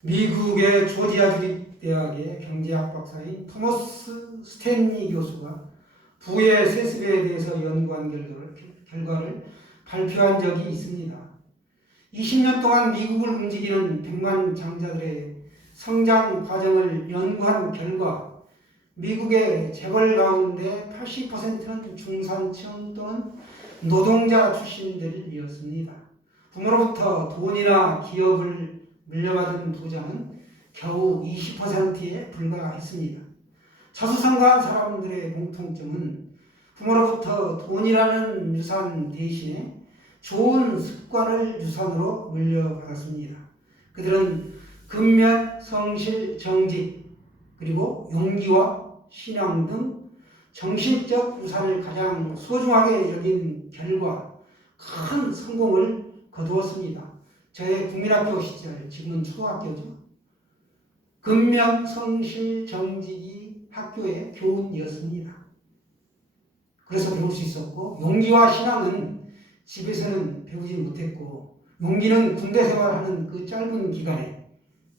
미국의 조지아 주립대학의 경제학 박사인 토머스 스탠리 교수가 부의 세습에 대해서 연구한 결과를 발표한 적이 있습니다. 20년 동안 미국을 움직이는 백만장자들의 성장 과정을 연구한 결과 미국의 재벌 가운데 80%는 중산층 또는 노동자 출신들이었습니다. 부모로부터 돈이나 기업을 물려받은 부자는 겨우 20%에 불과했습니다. 자수성가한 사람들의 공통점은 부모로부터 돈이라는 유산 대신에 좋은 습관을 유산으로 물려받았습니다. 그들은 근면, 성실, 정직, 그리고 용기와 신앙 등 정신적 유산을 가장 소중하게 여긴 결과 큰 성공을 거두었습니다. 저의 국민학교 시절, 지금은 초등학교죠. 근면, 성실, 정직이 학교의 교훈이었습니다. 그래서 배울 수 있었고, 용기와 신앙은 집에서는 배우지 못했고, 용기는 군대 생활하는 그 짧은 기간에,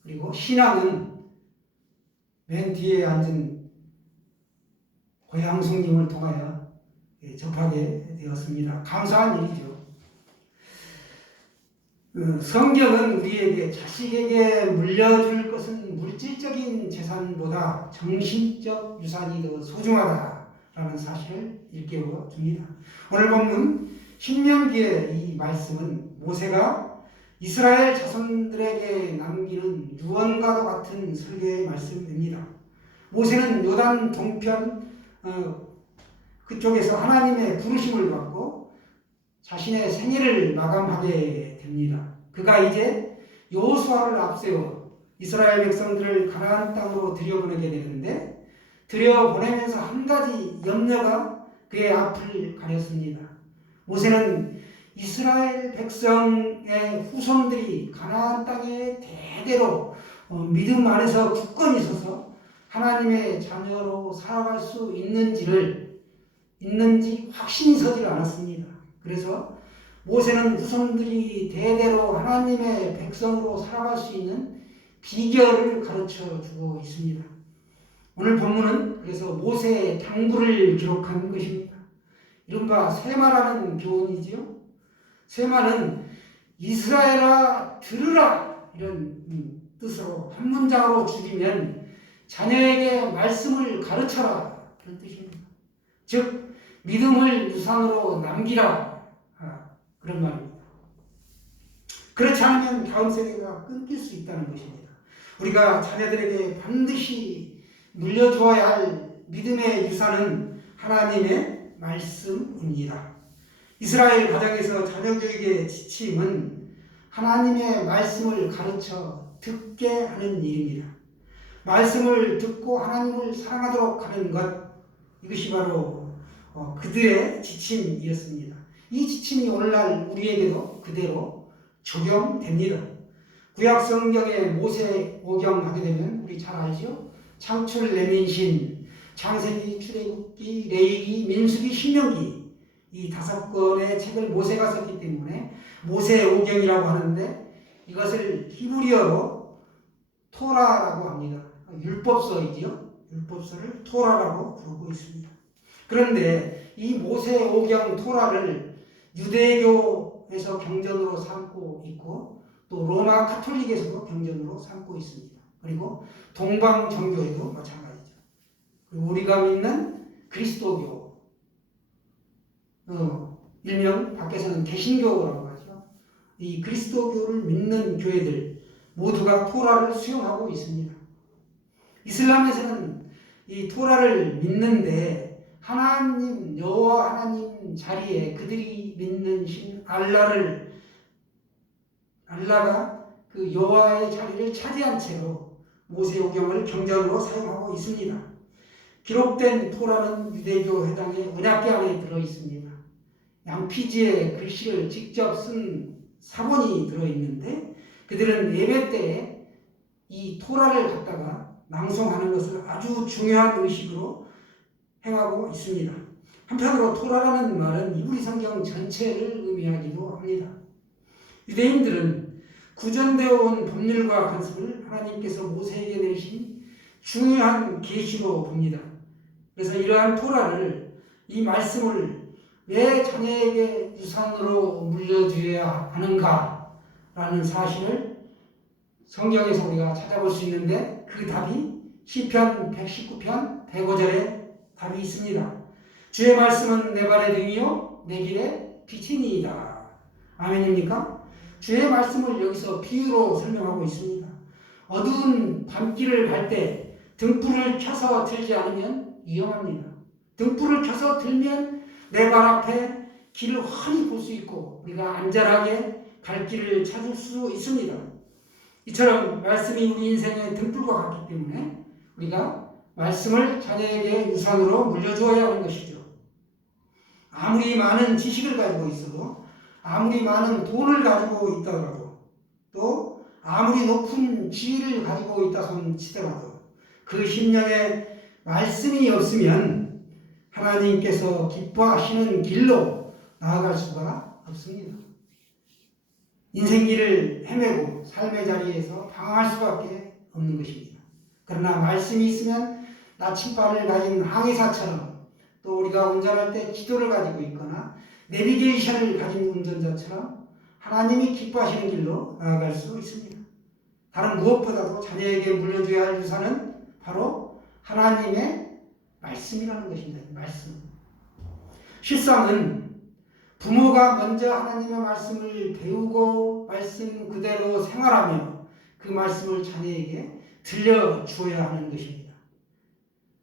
그리고 신앙은 맨 뒤에 앉은 고향숙님을 통하여 접하게 되었습니다. 감사한 일이죠. 성경은 우리에게 자식에게 물려줄 것은 물질적인 재산보다 정신적 유산이 더 소중하다라는 사실을 일깨워 줍니다. 오늘 본문 신명기의 이 말씀은 모세가 이스라엘 자손들에게 남기는 유언과도 같은 설교의 말씀입니다. 모세는 요단 동편 그쪽에서 하나님의 부르심을 받고 자신의 생애를 마감하게 됩니다. 그가 이제 여호수아를 앞세워 이스라엘 백성들을 가나안 땅으로 들여보내게 되는데, 들여보내면서 한 가지 염려가 그의 앞을 가렸습니다. 모세는 이스라엘 백성의 후손들이 가나안 땅에 대대로 믿음 안에서 굳건히 서서 하나님의 자녀로 살아갈 수 있는지 확신이 서질 않았습니다. 그래서 모세는 후손들이 대대로 하나님의 백성으로 살아갈 수 있는 비결을 가르쳐 주고 있습니다. 오늘 본문은 그래서 모세의 당부를 기록한 것입니다. 이른바 세마라는 교훈이지요. 세마는 이스라엘아 들으라 이런 뜻으로 한 문장으로 줄이면 자녀에게 말씀을 가르쳐라 그런 뜻입니다. 즉 믿음을 유산으로 남기라 그런 말입니다. 그렇지 않으면 다음 세대가 끊길 수 있다는 것입니다. 우리가 자녀들에게 반드시 물려주어야 할 믿음의 유산은 하나님의 말씀입니다. 이스라엘 가정에서 자녀 교육의 지침은 하나님의 말씀을 가르쳐 듣게 하는 일입니다. 말씀을 듣고 하나님을 사랑하도록 하는 것, 이것이 바로 그들의 지침이었습니다. 이 지침이 오늘날 우리에게도 그대로 적용됩니다. 구약 성경의 모세 오경 가게 되면 우리 잘 알죠? 창출, 레민신, 창세기, 출애굽기, 레위기, 민수기, 신명기 이 5권의 책을 모세가 썼기 때문에 모세 오경이라고 하는데, 이것을 히브리어로 토라라고 합니다. 율법서이지요. 율법서를 토라라고 부르고 있습니다. 그런데 이 모세 오경 토라를 유대교에서 경전으로 삼고 있고, 또 로마 카톨릭에서도 경전으로 삼고 있습니다. 그리고 동방 정교회도 마찬가지죠. 그리고 우리가 믿는 그리스도교, 일명 밖에서는 개신교라고 하죠. 이 그리스도교를 믿는 교회들 모두가 토라를 수용하고 있습니다. 이슬람에서는 이 토라를 믿는데 하나님, 여호와 하나님 자리에 그들이 믿는 신 알라가 그 여호와의 자리를 차지한 채로 모세오경을 경전으로 사용하고 있습니다. 기록된 토라는 유대교 회당의 언약궤 안에 들어 있습니다. 양피지의 글씨를 직접 쓴 사본이 들어 있는데, 그들은 예배 때에 이 토라를 갖다가 낭송하는 것을 아주 중요한 의식으로 행하고 있습니다. 한편으로 토라라는 말은 이브리 성경 전체를 의미하기도 합니다. 유대인들은 구전되어 온 법률과 관습을 하나님께서 모세에게 내리신 중요한 계시로 봅니다. 그래서 이러한 토라를, 이 말씀을 왜 자녀에게 유산으로 물려주어야 하는가라는 사실을 성경에서 우리가 찾아볼 수 있는데, 그 답이 시편 119편 105절에 답이 있습니다. 주의 말씀은 내 발의 등이요 내 길의 빛이니이다. 아멘입니까? 주의 말씀을 여기서 비유로 설명하고 있습니다. 어두운 밤길을 갈 때 등불을 켜서 들지 않으면 위험합니다. 등불을 켜서 들면 내 발 앞에 길을 훤히 볼 수 있고 우리가 안전하게 갈 길을 찾을 수 있습니다. 이처럼 말씀이 우리 인생의 등불과 같기 때문에 우리가 말씀을 자녀에게 유산으로 물려주어야 하는 것이죠. 아무리 많은 지식을 가지고 있어도, 아무리 많은 돈을 가지고 있다가도, 또 아무리 높은 지위를 가지고 있다 손 치더라도 그 심령에 말씀이 없으면 하나님께서 기뻐하시는 길로 나아갈 수가 없습니다. 인생길을 헤매고 삶의 자리에서 방황할 수밖에 없는 것입니다. 그러나 말씀이 있으면 나침반을 가진 항해사처럼, 또 우리가 운전할 때 지도를 가지고 있거나 내비게이션을 가진 운전자처럼 하나님이 기뻐하시는 길로 나아갈 수 있습니다. 다른 무엇보다도 자녀에게 물려줘야 할 유산은 바로 하나님의 말씀이라는 것입니다. 말씀. 실상은 부모가 먼저 하나님의 말씀을 배우고 말씀 그대로 생활하며 그 말씀을 자녀에게 들려주어야 하는 것입니다.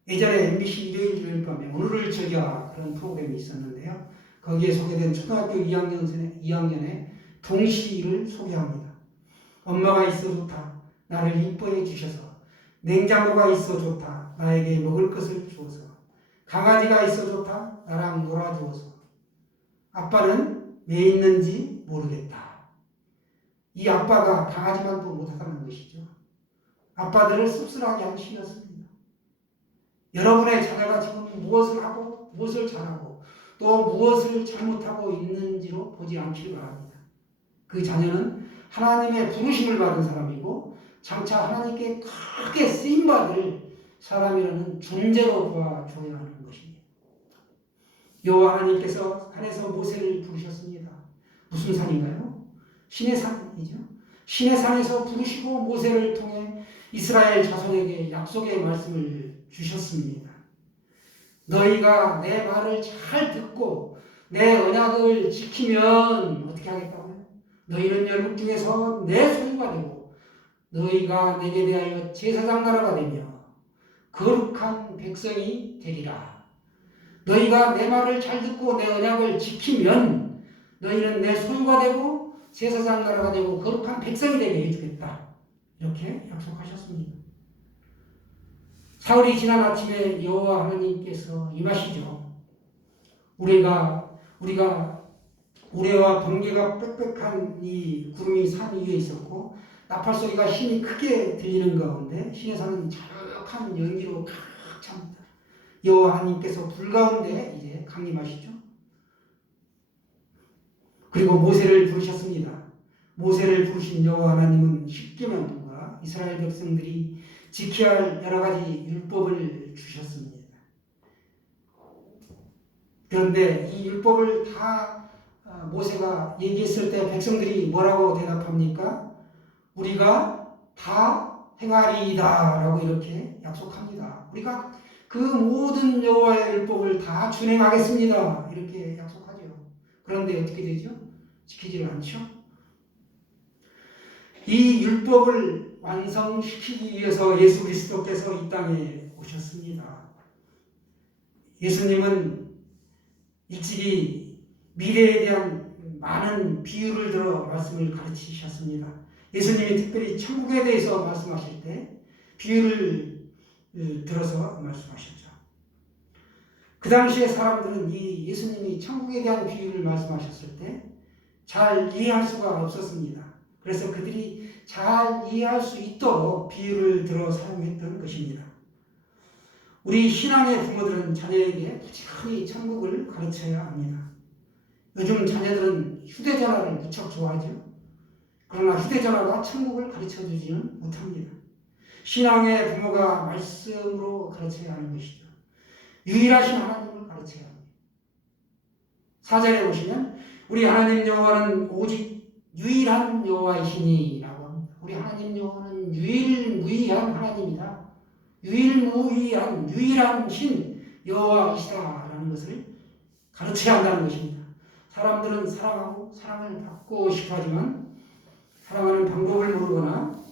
예전에 MBC 일요일 밤에 오늘을 즐겨 그런 프로그램이 있었는데요. 거기에 소개된 초등학교 2학년의 동시를 소개합니다. 엄마가 있어 좋다. 나를 이뻐해 주셔서. 냉장고가 있어 좋다. 나에게 먹을 것을 주어서. 강아지가 있어 좋다. 나랑 놀아주어서. 아빠는 왜 있는지 모르겠다. 이 아빠가 강아지만도 못하다는 것이죠. 아빠들을 씁쓸하게 하기 싫었습니다. 여러분의 자녀가 지금 무엇을 하고 무엇을 잘하고 또 무엇을 잘못하고 있는지로 보지 않기를 바랍니다. 그 자녀는 하나님의 부르심을 받은 사람이고 장차 하나님께 크게 쓰임받을 사람이라는 존재로 보아줘야 하는 것입니다. 여호와 하나님께서 산에서 모세를 부르셨습니다. 무슨 산인가요? 시내 산이죠. 시내 산에서 부르시고 모세를 통해 이스라엘 자손에게 약속의 말씀을 주셨습니다. 너희가 내 말을 잘 듣고 내 언약을 지키면 어떻게 하겠다고요? 너희는 열국 중에서 내 소유가 되고 너희가 내게 대하여 제사장 나라가 되며 거룩한 백성이 되리라. 너희가 내 말을 잘 듣고 내 언약을 지키면 너희는 내 소유가 되고 제사장 나라가 되고 거룩한 백성이 되게 해주겠다. 이렇게 약속하셨습니다. 사흘이 지난 아침에 여호와 하나님께서 임하시죠. 우리가 우레와 번개가 빽빽한 이 구름이 산 위에 있었고 나팔 소리가 힘이 크게 들리는 가운데 시내산은 자욱한 연기로 가득 찹니다. 여호와 하나님께서 불 가운데 이제 강림하시죠. 그리고 모세를 부르셨습니다. 모세를 부르신 여호와 하나님은 십계명과 이스라엘 백성들이 지켜야 할 여러 가지 율법을 주셨습니다. 그런데 이 율법을 다 모세가 얘기했을 때 백성들이 뭐라고 대답합니까? 우리가 다 행하리이다 라고 이렇게 약속합니다. 우리가 그 모든 여호와의 율법을 다 준행하겠습니다. 이렇게 약속하죠. 그런데 어떻게 되죠? 지키지를 않죠. 이 율법을 완성시키기 위해서 예수 그리스도께서 이 땅에 오셨습니다. 예수님은 일찍이 미래에 대한 많은 비유를 들어 말씀을 가르치셨습니다. 예수님이 특별히 천국에 대해서 말씀하실 때 비유를 들어서 말씀하셨죠. 그 당시에 사람들은 이 예수님이 천국에 대한 비유를 말씀하셨을 때 잘 이해할 수가 없었습니다. 그래서 그들이 잘 이해할 수 있도록 비유를 들어 사용했던 것입니다. 우리 신앙의 부모들은 자녀에게 부지런히 천국을 가르쳐야 합니다. 요즘 자녀들은 휴대전화를 무척 좋아하죠. 그러나 휴대전화가 천국을 가르쳐주지는 못합니다. 신앙의 부모가 말씀으로 가르쳐야 하는 것이죠. 유일하신 하나님을 가르쳐야 합니다. 4절에 보시면 우리 하나님 여호와는 오직 유일한 여호와이시니 라고 합니다. 우리 하나님 여호와는 유일무이한 하나님이다. 유일무이한 유일한 신 여호와이시다라는 것을 가르쳐야 한다는 것입니다. 사람들은 사랑하고 사랑을 받고 싶어 하지만 사랑하는 방법을 모르거나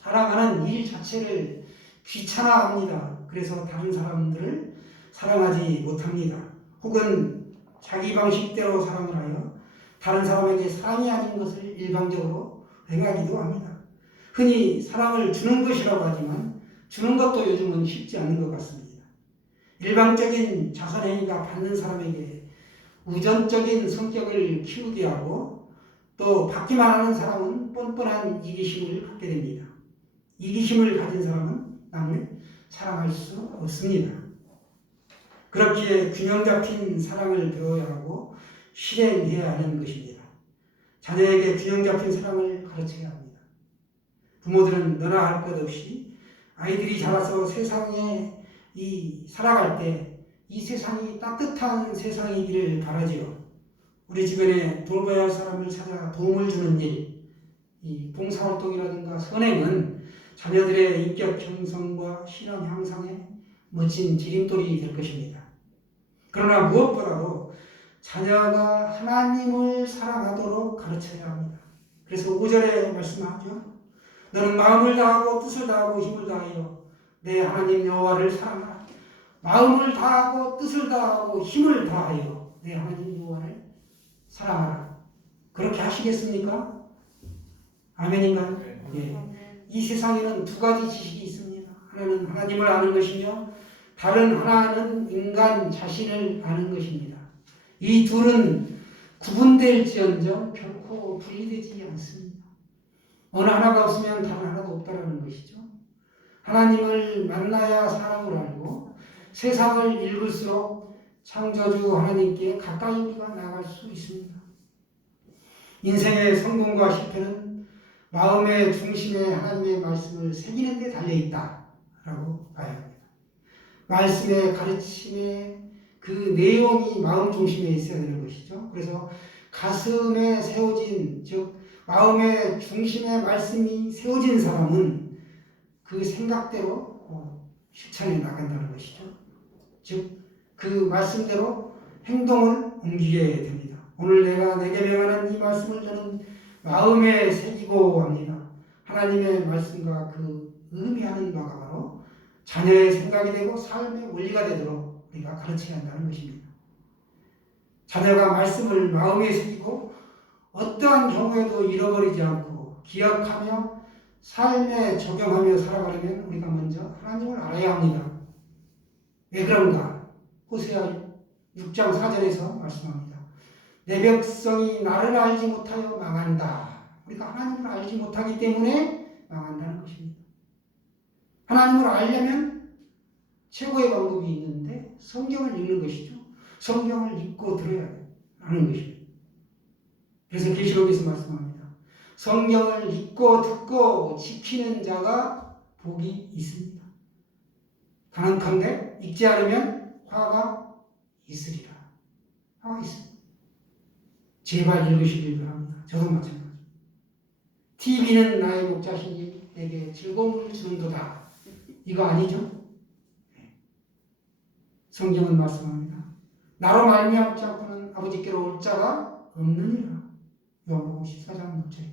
사랑하는 일 자체를 귀찮아합니다. 그래서 다른 사람들을 사랑하지 못합니다. 혹은 자기 방식대로 사랑을 하여 다른 사람에게 사랑이 아닌 것을 일방적으로 행하기도 합니다. 흔히 사랑을 주는 것이라고 하지만 주는 것도 요즘은 쉽지 않은 것 같습니다. 일방적인 자선행위가 받는 사람에게 우전적인 성격을 키우게 하고 또 받기만 하는 사람은 뻔뻔한 이기심을 갖게 됩니다. 이기심을 가진 사람은 남을 사랑할 수 없습니다. 그렇기에 균형 잡힌 사랑을 배워야 하고 실행해야 하는 것입니다. 자녀에게 균형 잡힌 사랑을 가르쳐야 합니다. 부모들은 너나 할 것 없이 아이들이 자라서 세상에 살아갈 때 이 세상이 따뜻한 세상이기를 바라지요. 우리 주변에 돌봐야 할 사람을 찾아 도움을 주는 일, 이 봉사활동이라든가 선행은 자녀들의 인격 형성과 신앙 향상에 멋진 디딤돌이 될 것입니다. 그러나 무엇보다도 자녀가 하나님을 사랑하도록 가르쳐야 합니다. 그래서 5절에 말씀하죠. 너는 마음을 다하고 뜻을 다하고 힘을 다하여 내 하나님 여호와를 사랑하라. 마음을 다하고 뜻을 다하고 힘을 다하여 내 하나님 여호와를 사랑하라. 그렇게 하시겠습니까? 아멘인가요? 네. 이 세상에는 두 가지 지식이 있습니다. 하나는 하나님을 아는 것이며 다른 하나는 인간 자신을 아는 것입니다. 이 둘은 구분될지언정 결코 분리되지 않습니다. 어느 하나가 없으면 다른 하나도 없다라는 것이죠. 하나님을 만나야 사랑을 알고 세상을 읽을수록 창조주 하나님께 가까이 우리가 나아갈 수 있습니다. 인생의 성공과 실패는 마음의 중심에 하나님의 말씀을 새기는 데 달려있다라고 봐야 합니다. 말씀의 가르침의 그 내용이 마음 중심에 있어야 되는 것이죠. 그래서 가슴에 세워진, 즉 마음의 중심에 말씀이 세워진 사람은 그 생각대로 실천해 나간다는 것이죠. 즉 그 말씀대로 행동을 옮기게 됩니다. 오늘 내게 명하는 이 말씀을 저는 마음에 새기고 합니다. 하나님의 말씀과 그 의미하는 바가 바로 자녀의 생각이 되고 삶의 원리가 되도록 우리가 가르쳐야 한다는 것입니다. 자녀가 말씀을 마음에 새기고 어떠한 경우에도 잃어버리지 않고 기억하며 삶에 적용하며 살아가려면 우리가 먼저 하나님을 알아야 합니다. 왜 그런가? 호세아 6장 4절에서 말씀합니다. 내 백성이 나를 알지 못하여 망한다. 우리가 하나님을 알지 못하기 때문에 망한다는 것입니다. 하나님을 알려면 최고의 방법이 있는데 성경을 읽는 것이죠. 성경을 읽고 들어야 하는 것입니다. 그래서 계시록에서 말씀합니다. 성경을 읽고 듣고 지키는 자가 복이 있습니다. 단언컨대 읽지 않으면 화가 있으리라. 화가 있습니다. 제발 읽으시길 바랍니다. 저도 마찬가지입니다. TV는 나의 목자시니 내게 즐거움을 주는도다. 이거 아니죠? 네. 성경은 말씀합니다. 나로 말미암지 않고는 아버지께로 올 자가 없느니라. 요한복음 14장 6절.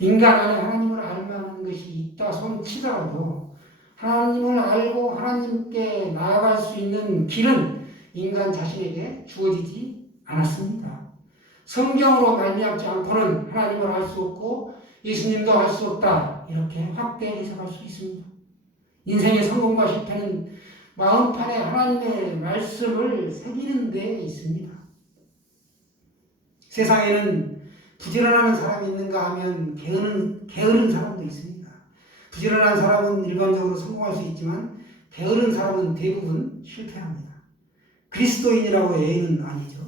인간 안에 하나님을 알 만한 것이 있다 손치더라도 하나님을 알고 하나님께 나아갈 수 있는 길은 인간 자신에게 주어지지 않았습니다. 성경으로 말미암지 않고는 하나님을 알 수 없고 예수님도 알 수 없다. 이렇게 확대 해석할 수 있습니다. 인생의 성공과 실패는 마음판에 하나님의 말씀을 새기는 데 있습니다. 세상에는 부지런한 사람이 있는가 하면 게으른 사람도 있습니다. 부지런한 사람은 일반적으로 성공할 수 있지만 게으른 사람은 대부분 실패합니다. 그리스도인이라고 애인은 아니죠.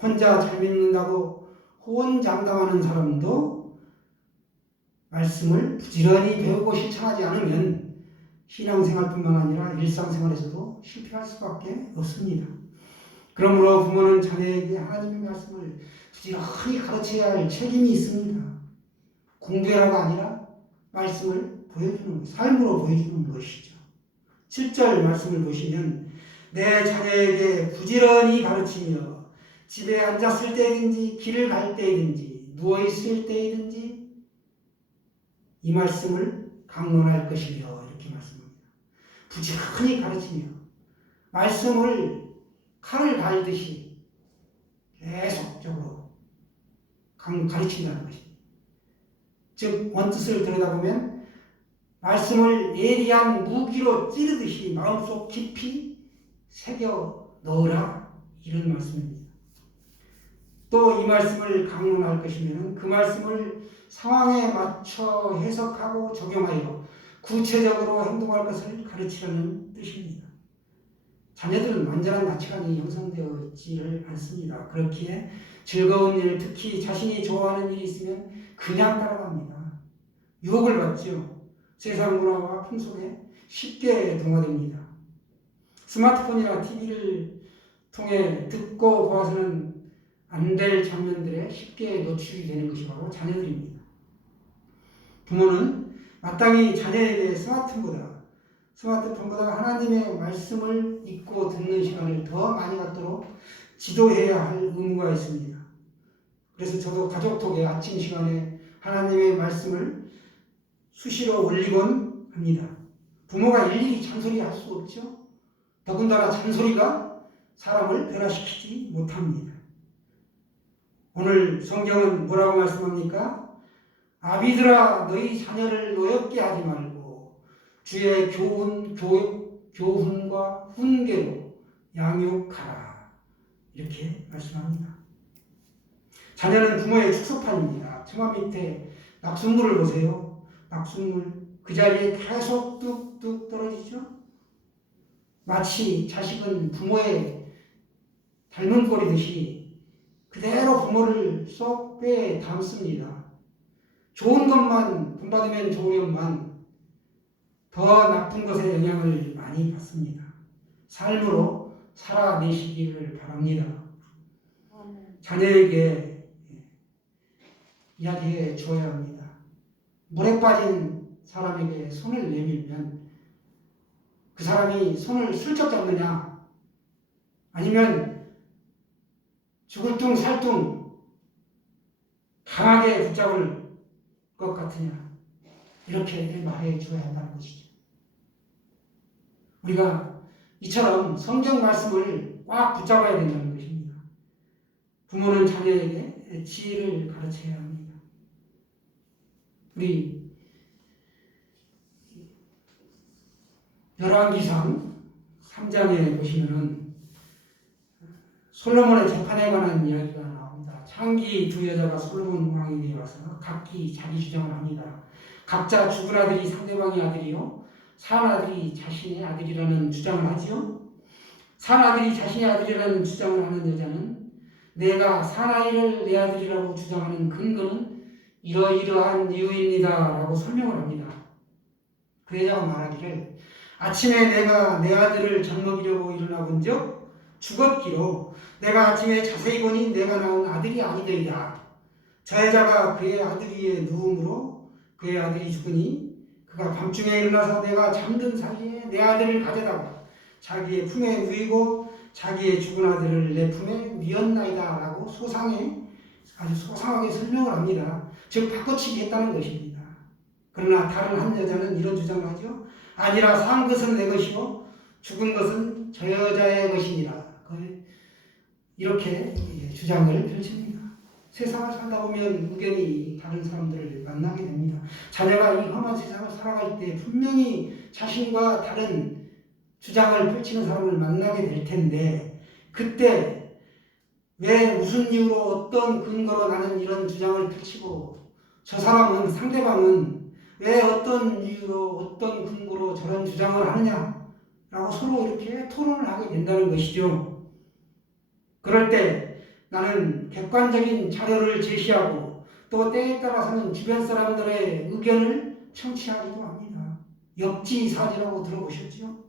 혼자 잘 믿는다고 호언장담하는 사람도 말씀을 부지런히 배우고 실천하지 않으면 신앙생활뿐만 아니라 일상생활에서도 실패할 수밖에 없습니다. 그러므로 부모는 자녀에게 하나님의 말씀을 부지런히 가르쳐야 할 책임이 있습니다. 공부라가 아니라 말씀을 보여주는 것, 삶으로 보여주는 것이죠. 7절 말씀을 보시면 내 자녀에게 부지런히 가르치며 집에 앉았을 때든지 길을 갈 때든지 누워있을 때든지 이 말씀을 강론할 것이며 이렇게 말씀합니다. 부지런히 가르치며 말씀을 칼을 갈듯이 계속적으로 가르친다는 것입니다. 즉 원뜻을 들여다보면 말씀을 예리한 무기로 찌르듯이 마음속 깊이 새겨 넣으라 이런 말씀입니다. 또 이 말씀을 강론할 것이면 그 말씀을 상황에 맞춰 해석하고 적용하여 구체적으로 행동할 것을 가르치라는 뜻입니다. 자녀들은 완전한 가치관이 형성되어 있지를 않습니다. 그렇기에 즐거운 일, 특히 자신이 좋아하는 일이 있으면 그냥 따라갑니다. 유혹을 받죠. 세상 문화와 풍속에 쉽게 동화됩니다. 스마트폰이나 TV를 통해 듣고 보아서는 안 될 장면들에 쉽게 노출이 되는 것이 바로 자녀들입니다. 부모는 마땅히 자녀에게 스마트폰보다 하나님의 말씀을 읽고 듣는 시간을 더 많이 갖도록 지도해야 할 의무가 있습니다. 그래서 저도 가족톡에 아침 시간에 하나님의 말씀을 수시로 올리곤 합니다. 부모가 일일이 잔소리할 수 없죠. 더군다나 잔소리가 사람을 변화시키지 못합니다. 오늘 성경은 뭐라고 말씀합니까? 아비들아 너희 자녀를 노엽게 하지 말고 주의 교훈과 훈계로 양육하라 이렇게 말씀합니다. 자녀는 부모의 축소판입니다. 처마 밑에 낙숫물을 보세요. 낙숫물 그 자리에 계속 뚝뚝 떨어지죠. 마치 자식은 부모의 닮은 꼴이듯이 그대로 부모를 쏙 뼈에 담습니다. 좋은 것만 본받으면 좋으련만 더 나쁜 것의 영향을 많이 받습니다. 삶으로 살아내시기를 바랍니다. 자녀에게 이야기해 주어야 합니다. 물에 빠진 사람에게 손을 내밀면 그 사람이 손을 슬쩍 잡느냐 아니면 죽을 둥 살둥 강하게 붙잡을 것 같으냐 이렇게 말해 주어야 한다는 것이죠. 우리가 이처럼 성경 말씀을 꽉 붙잡아야 된다는 것입니다. 부모는 자녀에게 지혜를 가르쳐야 합니다. 우리 열왕기상 3장에 보시면은 솔로몬의 재판에 관한 이야기가 나옵니다. 창기 두 여자가 솔로몬 왕에게 와서 각기 자기 주장을 합니다. 각자 죽은 아들이 상대방의 아들이요 산 아들이 자신의 아들이라는 주장을 하지요. 산 아들이 자신의 아들이라는 주장을 하는 여자는 내가 사나이를 내 아들이라고 주장하는 근거는 이러이러한 이유입니다 라고 설명을 합니다. 그 여자가 말하기를 아침에 내가 내 아들을 젖먹이려고 일어나 본 적 죽었기로 내가 아침에 자세히 보니 내가 낳은 아들이 아니더이다. 저 여자가 그의 아들 위에 누움으로 그의 아들이 죽으니 그가 밤중에 일어나서 내가 잠든 사이에 내 아들을 가져다가 자기의 품에 누이고 자기의 죽은 아들을 내 품에 누였나이다 라고 아주 소상하게 설명을 합니다. 즉 바꿔치기 했다는 것입니다. 그러나 다른 한 여자는 이런 주장을 하죠. 아니라 산 것은 내 것이고 죽은 것은 저 여자의 것이니라. 이렇게 주장을 펼칩니다. 세상을 살다 보면 의견이 다른 사람들을 만나게 됩니다. 자녀가 이 험한 세상을 살아갈 때 분명히 자신과 다른 주장을 펼치는 사람을 만나게 될 텐데 그때 왜 무슨 이유로 어떤 근거로 나는 이런 주장을 펼치고 저 사람은 상대방은 왜 어떤 이유로 어떤 근거로 저런 주장을 하느냐라고 서로 이렇게 토론을 하게 된다는 것이죠. 그럴 때 나는 객관적인 자료를 제시하고 또 때에 따라서는 주변 사람들의 의견을 청취하기도 합니다. 역지사지라고 들어보셨죠?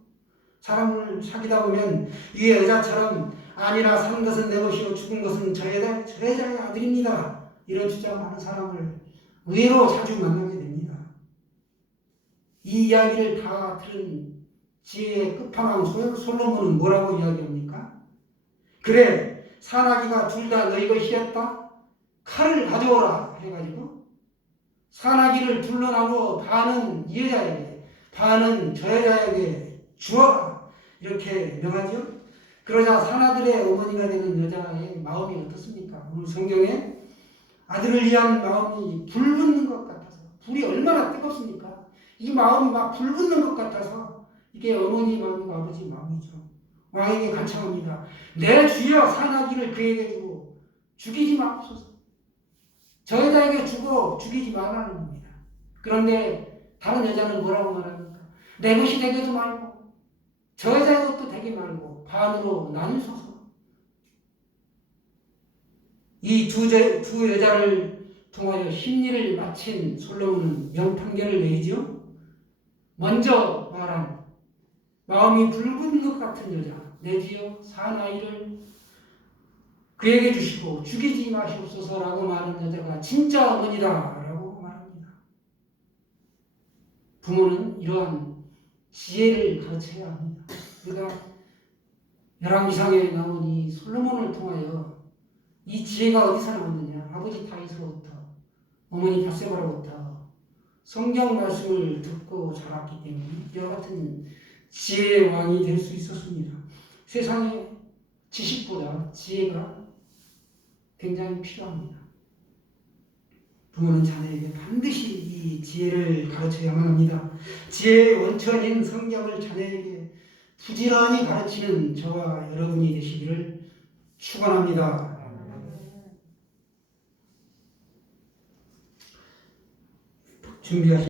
사람을 사귀다 보면 이 여자처럼 아니라 산 것은 내 것이요 죽은 것은 저 여자의 아들입니다. 이런 주장하는 사람을 의외로 자주 만나게 됩니다. 이 이야기를 다 들은 지혜의 끝판왕 솔로몬은 뭐라고 이야기합니까? 그래, 사나기가 둘 다 너희 것이었다. 칼을 가져오라 해가지고 사나기를 둘러 나누어 반은 이 여자에게 반은 저 여자에게 주어라 이렇게 명하죠. 그러자 사나들의 어머니가 되는 여자의 마음이 어떻습니까? 오늘 성경에 아들을 위한 마음이 불 붙는 것 같아서, 불이 얼마나 뜨겁습니까? 이 마음이 막 불 붙는 것 같아서 이게 어머니 마음이고 아버지 마음이죠. 왕에게 간청합니다. 내 주여 사나기를 그에게 주고 죽이지 마옵소서. 저 여자에게 주고 죽이지 말라는 겁니다. 그런데 다른 여자는 뭐라고 말합니까? 내 것이 되게도 말고 저 여자의 것도 되게 말고 반으로 나누소서. 이 두 여자를 통하여 심리를 마친 솔로몬은 명판결을 내리죠. 먼저 말한 마음이 붉은 것 같은 여자 내지요 사나이를 그에게 주시고 죽이지 마시옵소서라고 말하는 여자가 진짜 어머니다라고 말합니다. 부모는 이러한 지혜를 가르쳐야 합니다. 우리가 열왕기상에 나온 이 솔로몬을 통하여 이 지혜가 어디서 나오느냐? 아버지 다윗으로부터, 어머니 밧세바로부터 성경 말씀을 듣고 자랐기 때문에 이와 같은 지혜의 왕이 될 수 있었습니다. 세상에 지식보다 지혜가 굉장히 필요합니다. 부모는 자녀에게 반드시 이 지혜를 가르쳐야만 합니다. 지혜의 원천인 성경을 자녀에게 부지런히 가르치는 저와 여러분이 되시기를 축원합니다. 준비하시